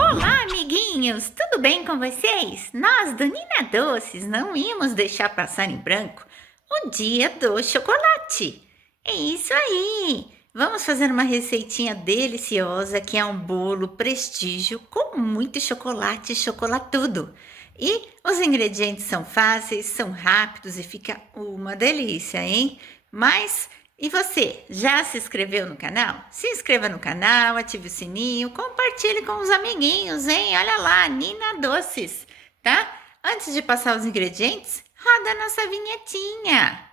Olá, amiguinhos! Tudo bem com vocês? Nós do Nina Doces não íamos deixar passar em branco o dia do chocolate. É isso aí! Vamos fazer uma receitinha deliciosa que é um bolo prestígio com muito chocolate e chocolatudo. E os ingredientes são fáceis, são rápidos e fica uma delícia, hein? Mas e você, já se inscreveu no canal? Se inscreva no canal, ative o sininho, compartilhe com os amiguinhos, hein? Olha lá, Nina Doces, tá? Antes de passar os ingredientes, roda a nossa vinhetinha.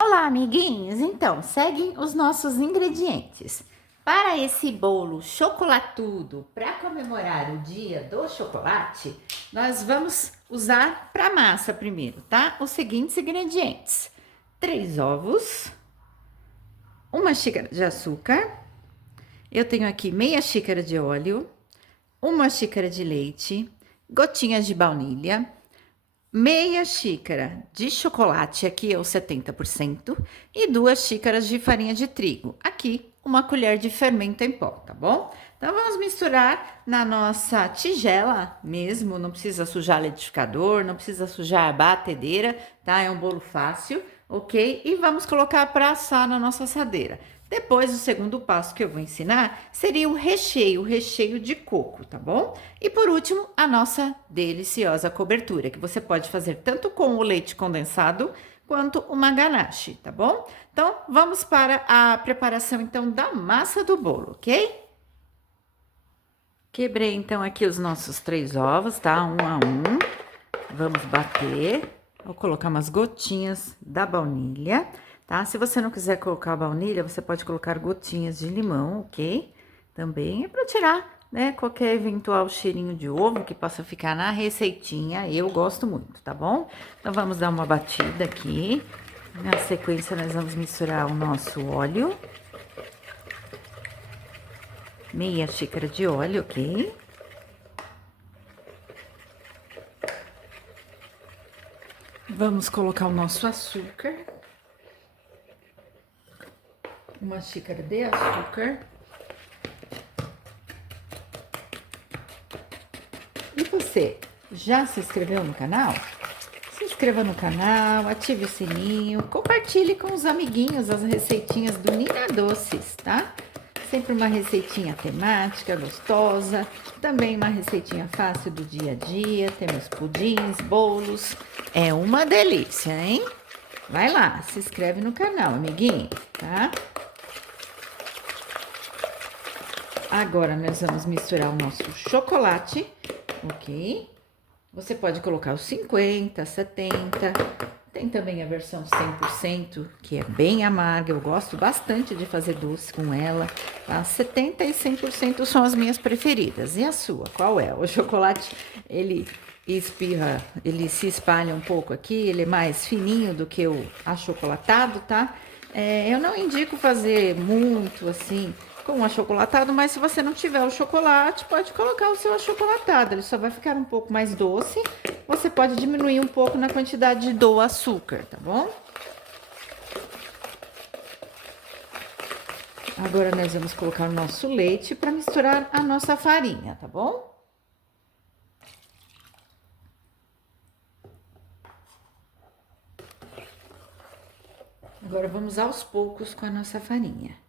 Olá, amiguinhos! Então, seguem os nossos ingredientes. Para esse bolo chocolatudo, para comemorar o dia do chocolate, nós vamos usar para massa primeiro, tá? Os seguintes ingredientes: 3 ovos, uma xícara de açúcar, eu tenho aqui meia xícara de óleo, uma xícara de leite, gotinhas de baunilha, meia xícara de chocolate, aqui é o 70%, e 2 xícaras de farinha de trigo, aqui uma colher de fermento em pó, tá bom? Então vamos misturar na nossa tigela mesmo, não precisa sujar liquidificador, não precisa sujar a batedeira, tá? É um bolo fácil, ok? E vamos colocar para assar na nossa assadeira. Depois, o segundo passo que eu vou ensinar seria o recheio de coco, tá bom? E por último, a nossa deliciosa cobertura, que você pode fazer tanto com o leite condensado quanto uma ganache, tá bom? Então, vamos para a preparação então da massa do bolo, ok? Quebrei então aqui os nossos 3 ovos, tá? Um a um. Vamos bater. Vou colocar umas gotinhas da baunilha, tá? Se você não quiser colocar baunilha, você pode colocar gotinhas de limão, ok? Também é para tirar, né, qualquer eventual cheirinho de ovo que possa ficar na receitinha. Eu gosto muito, tá bom? Então vamos dar uma batida aqui. Na sequência, nós vamos misturar o nosso óleo. Meia xícara de óleo, ok? Vamos colocar o nosso açúcar. Uma xícara de açúcar. E você, já se inscreveu no canal? Se inscreva no canal, ative o sininho, compartilhe com os amiguinhos as receitinhas do Nina Doces, tá? Sempre uma receitinha temática, gostosa, também uma receitinha fácil do dia a dia, temos pudins, bolos, é uma delícia, hein? Vai lá, se inscreve no canal, amiguinho, tá? Agora, nós vamos misturar o nosso chocolate, ok? Você pode colocar os 50, 70, tem também a versão 100%, que é bem amarga, eu gosto bastante de fazer doce com ela. Tá? 70 e 100% são as minhas preferidas. E a sua, qual é? O chocolate, ele espirra, ele se espalha um pouco aqui, ele é mais fininho do que o achocolatado, tá? Eu não indico fazer muito assim com o achocolatado, mas se você não tiver o chocolate, pode colocar o seu achocolatado, ele só vai ficar um pouco mais doce. Você pode diminuir um pouco na quantidade do açúcar, tá bom? Agora nós vamos colocar o nosso leite para misturar a nossa farinha, tá bom? Agora vamos aos poucos com a nossa farinha.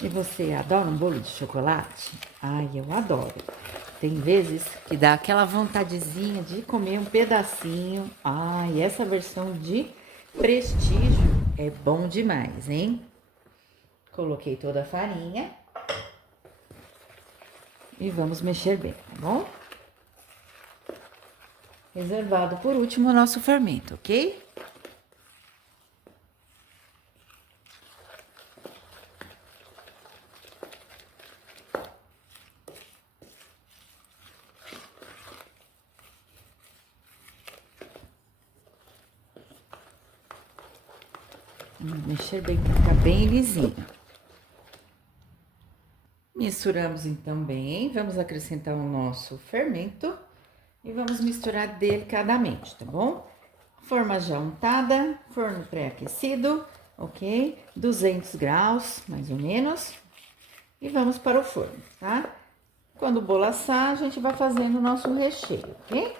E você adora um bolo de chocolate? Ai, eu adoro. Tem vezes que dá aquela vontadezinha de comer um pedacinho. Ai, essa versão de prestígio é bom demais, hein? Coloquei toda a farinha. E vamos mexer bem, tá bom? reservado por último o nosso fermento, ok? Vamos mexer bem para ficar bem lisinho. Misturamos então bem, vamos acrescentar o nosso fermento e vamos misturar delicadamente, tá bom? Forma já untada, forno pré-aquecido, ok? 200 graus, mais ou menos. E vamos para o forno, tá? Quando o bolo assar, a gente vai fazendo o nosso recheio, ok?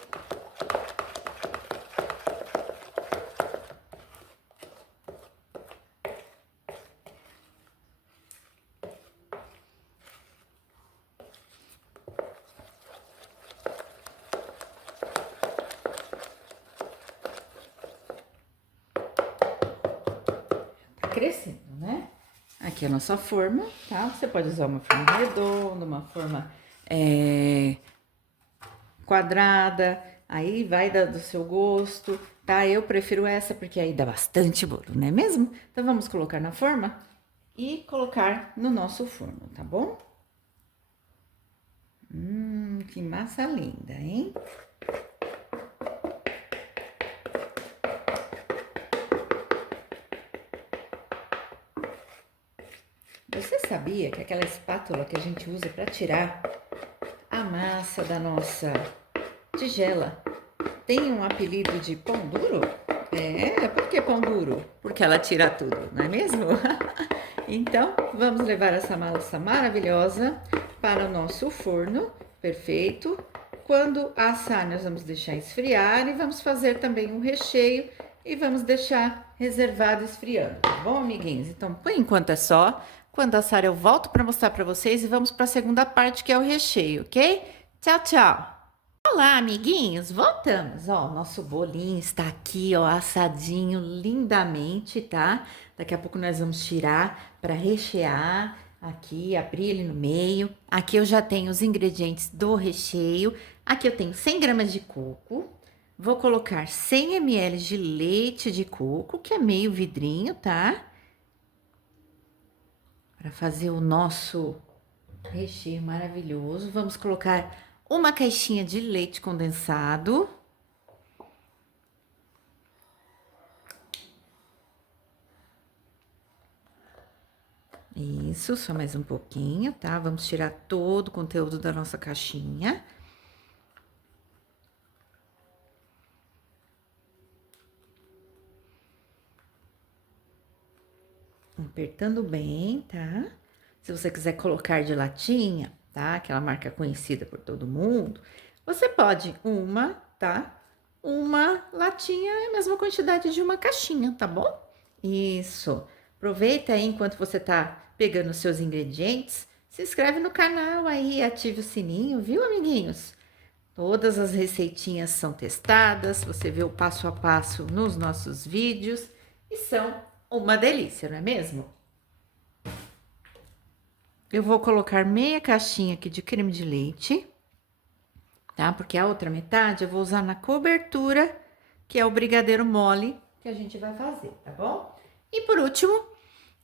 Crescendo, né? Aqui é a nossa forma, tá? Você pode usar uma forma redonda, uma forma quadrada, aí vai do seu gosto, tá? Eu prefiro essa porque aí dá bastante bolo, não é mesmo? Então vamos colocar na forma e colocar no nosso forno, tá bom? Que massa linda, hein? Você sabia que aquela espátula que a gente usa para tirar a massa da nossa tigela tem um apelido de pão duro? Por que pão duro? Porque ela tira tudo, não é mesmo? Então, vamos levar essa massa maravilhosa para o nosso forno, perfeito. Quando assar, nós vamos deixar esfriar e vamos fazer também um recheio e vamos deixar reservado esfriando, tá bom, amiguinhos? Então, por enquanto é só. Quando assar, eu volto para mostrar para vocês e vamos para a segunda parte, que é o recheio, ok? Tchau, tchau! Olá, amiguinhos, voltamos. Ó, o nosso bolinho está aqui, ó, assadinho lindamente, tá? Daqui a pouco nós vamos tirar para rechear aqui, abrir ele no meio. Aqui eu já tenho os ingredientes do recheio. Aqui eu tenho 100 gramas de coco. Vou colocar 100 ml de leite de coco, que é meio vidrinho, tá? Para fazer o nosso recheio maravilhoso. Vamos colocar uma caixinha de leite condensado. Isso, só mais um pouquinho, tá? Vamos tirar todo o conteúdo da nossa caixinha. Apertando bem, tá? Se você quiser colocar de latinha, tá? Aquela marca conhecida por todo mundo, você pode uma, tá? Uma latinha é a mesma quantidade de uma caixinha, tá bom? Isso. Aproveita aí enquanto você tá pegando os seus ingredientes, se inscreve no canal aí, ative o sininho, viu, amiguinhos? Todas as receitinhas são testadas, você vê o passo a passo nos nossos vídeos e são uma delícia, não é mesmo? Eu vou colocar meia caixinha aqui de creme de leite, tá? Porque a outra metade eu vou usar na cobertura, que é o brigadeiro mole que a gente vai fazer, tá bom? E por último,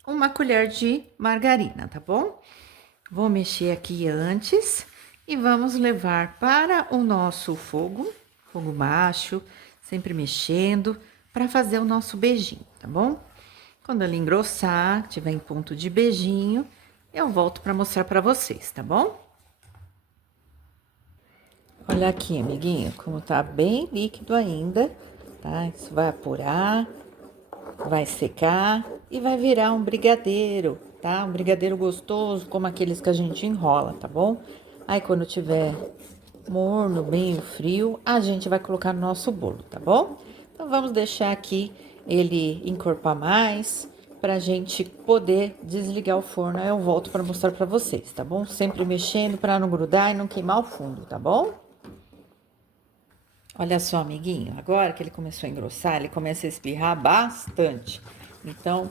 uma colher de margarina, tá bom? Vou mexer aqui antes e vamos levar para o nosso fogo baixo, sempre mexendo, para fazer o nosso beijinho, tá bom? Quando ele engrossar, tiver em ponto de beijinho, eu volto para mostrar para vocês, tá bom? Olha aqui, amiguinho, como tá bem líquido ainda, tá? Isso vai apurar, vai secar e vai virar um brigadeiro, tá? Um brigadeiro gostoso, como aqueles que a gente enrola, tá bom? Aí, quando tiver morno, bem frio, a gente vai colocar no nosso bolo, tá bom? Então, vamos deixar aqui ele encorpar mais, pra gente poder desligar o forno. Aí eu volto para mostrar para vocês, tá bom? Sempre mexendo para não grudar e não queimar o fundo, tá bom? Olha só, amiguinho, agora que ele começou a engrossar, ele começa a espirrar bastante. Então,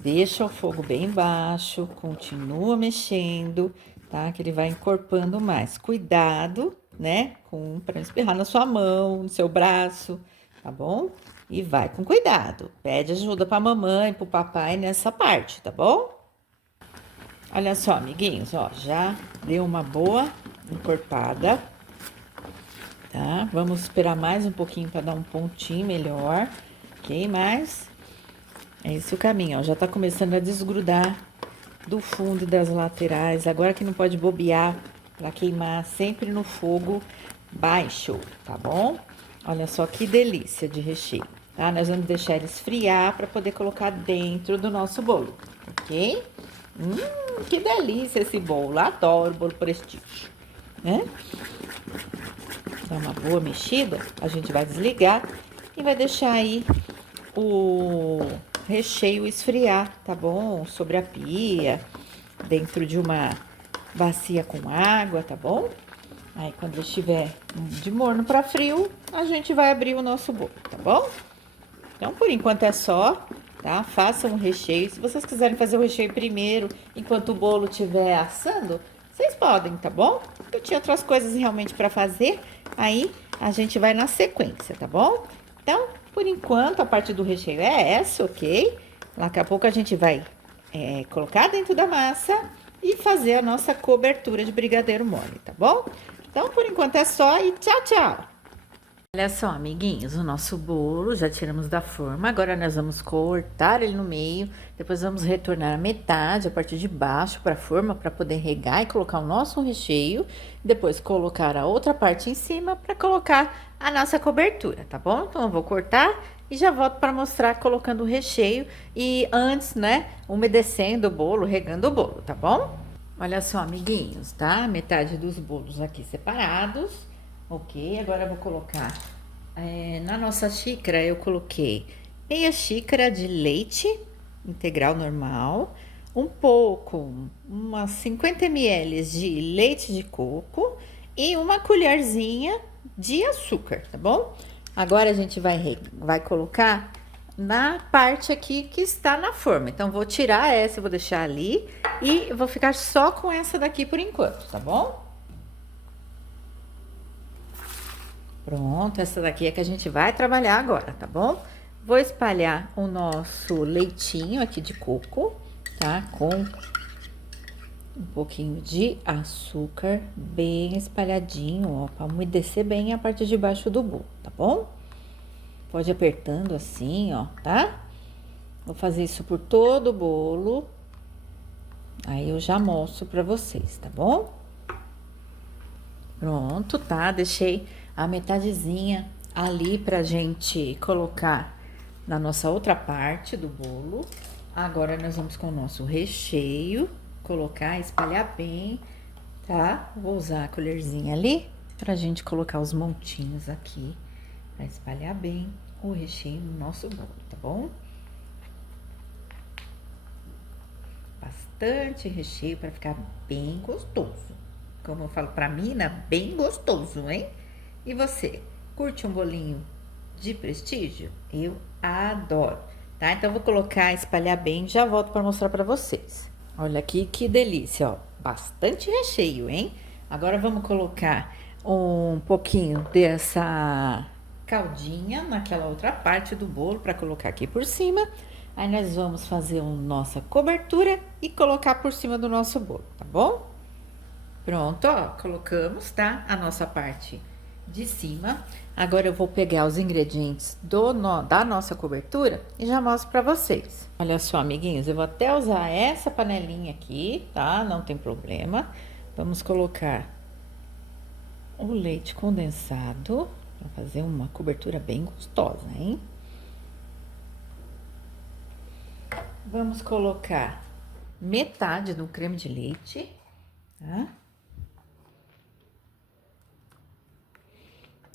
deixa o fogo bem baixo, continua mexendo, tá? Que ele vai encorpando mais. Cuidado né? Para espirrar na sua mão, no seu braço, tá bom? E vai com cuidado. Pede ajuda pra mamãe, pro papai nessa parte, tá bom? Olha só, amiguinhos, ó, já deu uma boa encorpada, tá? Vamos esperar mais um pouquinho para dar um pontinho melhor, ok? Mas é esse o caminho, ó, já tá começando a desgrudar do fundo e das laterais. Agora que não pode bobear para queimar sempre no fogo baixo, tá bom? Olha só que delícia de recheio, tá? Nós vamos deixar ele esfriar para poder colocar dentro do nosso bolo, ok? Que delícia esse bolo, adoro bolo prestígio, né? Dá uma boa mexida, a gente vai desligar e vai deixar aí o recheio esfriar, tá bom? Sobre a pia, dentro de uma bacia com água, tá bom? Aí quando ele estiver de morno para frio, a gente vai abrir o nosso bolo, tá bom? Então, por enquanto é só, tá? Façam o recheio. Se vocês quiserem fazer o recheio primeiro, enquanto o bolo estiver assando, vocês podem, tá bom? Eu tinha outras coisas realmente para fazer, aí a gente vai na sequência, tá bom? Então, por enquanto, a parte do recheio é essa, ok? Daqui a pouco a gente vai colocar dentro da massa e fazer a nossa cobertura de brigadeiro mole, tá bom? Então, por enquanto é só e tchau, tchau! Olha só, amiguinhos, o nosso bolo já tiramos da forma. Agora nós vamos cortar ele no meio. Depois vamos retornar a metade, a parte de baixo para a forma, para poder regar e colocar o nosso recheio. Depois colocar a outra parte em cima para colocar a nossa cobertura, tá bom? Então eu vou cortar e já volto para mostrar colocando o recheio e antes, né, umedecendo o bolo, regando o bolo, tá bom? Olha só, amiguinhos, tá? Metade dos bolos aqui separados. Ok, agora eu vou colocar na nossa xícara. Eu coloquei meia xícara de leite integral normal, um pouco, umas 50 ml de leite de coco e uma colherzinha de açúcar, tá bom? Agora a gente vai colocar na parte aqui que está na forma. Então, vou tirar essa, vou deixar ali e vou ficar só com essa daqui por enquanto, tá bom? Pronto, essa daqui é que a gente vai trabalhar agora, tá bom? Vou espalhar o nosso leitinho aqui de coco, tá? Com um pouquinho de açúcar bem espalhadinho, ó, pra umedecer bem a parte de baixo do bolo, tá bom? Pode ir apertando assim, ó, tá? Vou fazer isso por todo o bolo. Aí eu já mostro pra vocês, tá bom? Pronto, tá? Deixei a metadezinha ali pra gente colocar na nossa outra parte do bolo. Agora nós vamos com o nosso recheio, colocar, espalhar bem, tá? Vou usar a colherzinha ali pra gente colocar os montinhos aqui, pra espalhar bem o recheio no nosso bolo, tá bom? Bastante recheio pra ficar bem gostoso. Como eu falo pra mina, bem gostoso, hein? E você, curte um bolinho de prestígio? Eu adoro, tá? Então, vou colocar, espalhar bem, já volto para mostrar para vocês. Olha aqui que delícia, ó. Bastante recheio, hein? Agora, vamos colocar um pouquinho dessa caldinha naquela outra parte do bolo para colocar aqui por cima. Aí, nós vamos fazer a nossa cobertura e colocar por cima do nosso bolo, tá bom? Pronto, ó, colocamos, tá? A nossa parte de cima. Agora eu vou pegar os ingredientes da nossa cobertura e já mostro pra vocês. Olha só, amiguinhos, eu vou até usar essa panelinha aqui, tá? Não tem problema. Vamos colocar o leite condensado pra fazer uma cobertura bem gostosa, hein? Vamos colocar metade do creme de leite, tá?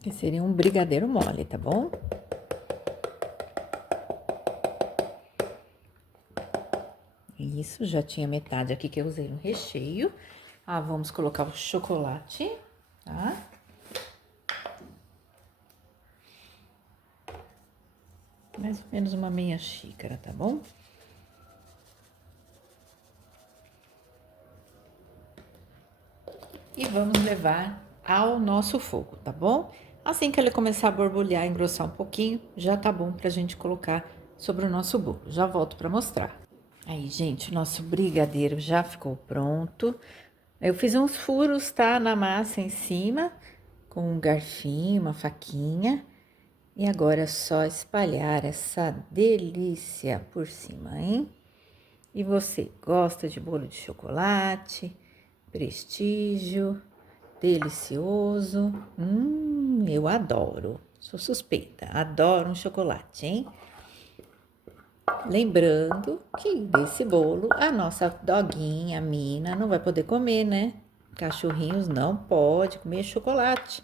Que seria um brigadeiro mole, tá bom? Isso, já tinha metade aqui que eu usei no recheio. Ah, vamos colocar o chocolate, tá? Mais ou menos uma meia xícara, tá bom? E vamos levar ao nosso fogo, tá bom? Assim que ele começar a borbulhar, engrossar um pouquinho, já tá bom pra gente colocar sobre o nosso bolo. Já volto pra mostrar. Aí, gente, o nosso brigadeiro já ficou pronto. Eu fiz uns furos, tá, na massa em cima, com um garfinho, uma faquinha. E agora é só espalhar essa delícia por cima, hein? E você gosta de bolo de chocolate? Prestígio? Delicioso? Eu adoro. Sou suspeita, adoro um chocolate, hein? Lembrando que desse bolo a nossa doguinha, a Mina, não vai poder comer, né? Cachorrinhos não pode comer chocolate.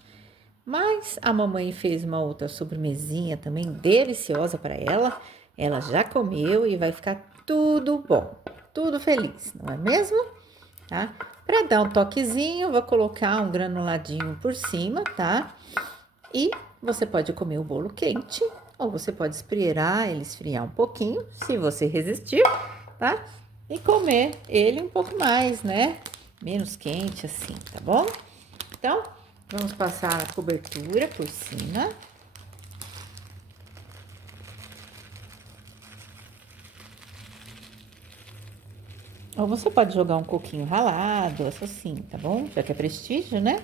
Mas a mamãe fez uma outra sobremesinha também deliciosa para ela. Ela já comeu e vai ficar tudo bom, tudo feliz, não é mesmo? Tá? Para dar um toquezinho, vou colocar um granuladinho por cima, tá? E você pode comer o bolo quente ou você pode esperar ele esfriar um pouquinho, se você resistir, tá? E comer ele um pouco mais, né? Menos quente assim, tá bom? Então, vamos passar a cobertura por cima. Ou você pode jogar um coquinho ralado, assim, tá bom? Já que é prestígio, né?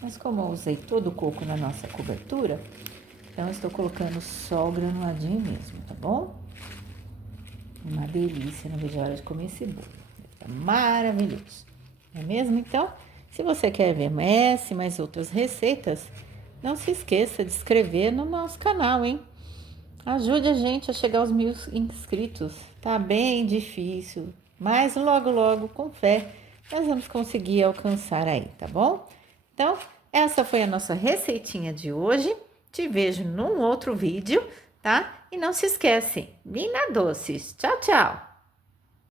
Mas como eu usei todo o coco na nossa cobertura, então eu estou colocando só o granuladinho mesmo, tá bom? Uma delícia, não vejo a hora de comer esse bolo. Tá maravilhoso. Não é mesmo? Então, se você quer ver essa e mais outras receitas, não se esqueça de se inscrever no nosso canal, hein? Ajude a gente a chegar aos 1000 inscritos. Tá bem difícil, mas logo, logo, com fé, nós vamos conseguir alcançar aí, tá bom? Então, essa foi a nossa receitinha de hoje. Te vejo num outro vídeo, tá? E não se esquece, Mina Doces. Tchau, tchau!